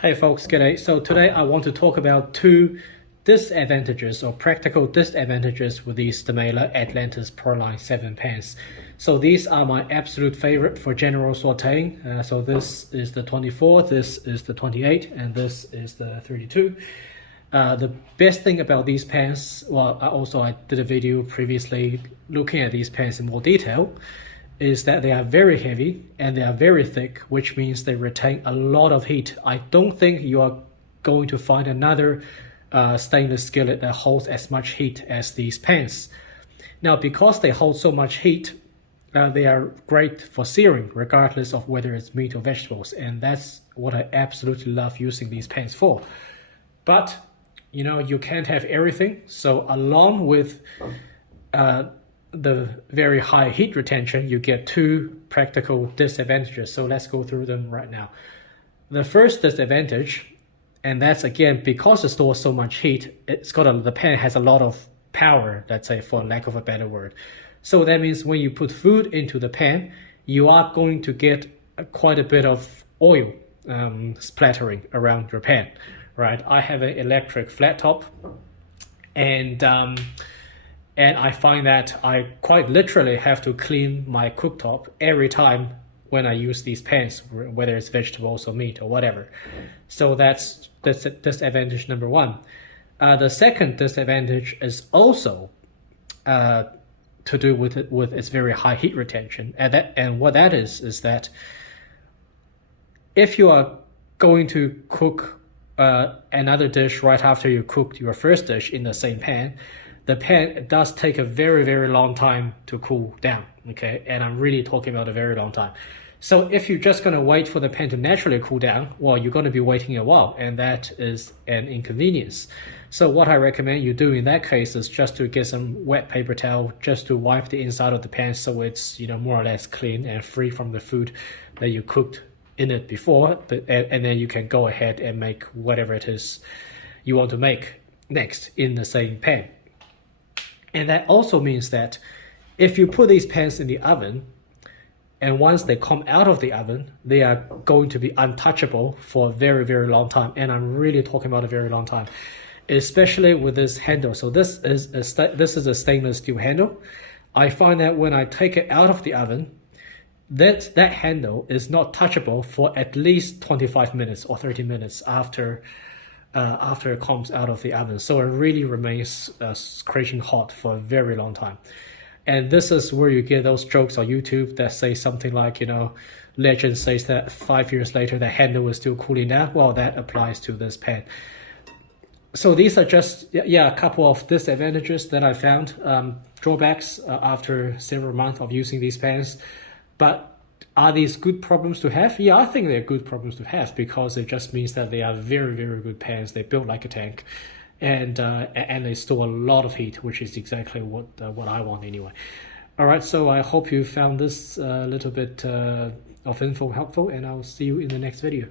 Hey folks, g'day. So today I want to talk about two disadvantages or practical disadvantages with these Demeyere Atlantis Proline 7 pans. So these are my absolute favorite for general sauteing. So this is the 24, this is the 28, and this is the 32. The best thing about these pans, well, I did a video previously looking at these pans in more detail, is that they are very heavy and they are very thick, which means they retain a lot of heat. I don't think you are going to find another stainless skillet that holds as much heat as these pans. Now, because they hold so much heat, they are great for searing, regardless of whether it's meat or vegetables. And that's what I absolutely love using these pans for. But, you know, you can't have everything. So along with the very high heat retention, you get two practical disadvantages. So let's go through them right now. The first disadvantage, and that's again because it stores so much heat, the pan has a lot of power, let's say, for lack of a better word. So that means when you put food into the pan, you are going to get quite a bit of oil splattering around your pan, right? I have an electric flat top, and I find that I quite literally have to clean my cooktop every time when I use these pans, whether it's vegetables or meat or whatever. So that's disadvantage number one. The second disadvantage is also to do with its very high heat retention. And what that is that if you are going to cook another dish right after you cooked your first dish in the same pan, the pan does take a very, very long time to cool down, okay? And I'm really talking about a very long time. So if you're just gonna wait for the pan to naturally cool down, well, you're gonna be waiting a while, and that is an inconvenience. So what I recommend you do in that case is just to get some wet paper towel, just to wipe the inside of the pan so it's, you know, more or less clean and free from the food that you cooked in it before, and then you can go ahead and make whatever it is you want to make next in the same pan. And that also means that if you put these pans in the oven, and once they come out of the oven, they are going to be untouchable for a very, very long time. And I'm really talking about a very long time, especially with this handle. So this is a stainless steel handle. I find that when I take it out of the oven, that handle is not touchable for at least 25 minutes or 30 minutes after it comes out of the oven. So it really remains scratching hot for a very long time. And this is where you get those jokes on YouTube that say something like, you know, legend says that 5 years later the handle is still cooling down. Well, that applies to this pan. So these are just a couple of disadvantages that I found, drawbacks after several months of using these pans. But are these good problems to have? Yeah, I think they're good problems to have because it just means that they are very, very good pans. They're built like a tank, and they store a lot of heat, which is exactly what I want anyway. All right, so I hope you found this little bit of info helpful, and I'll see you in the next video.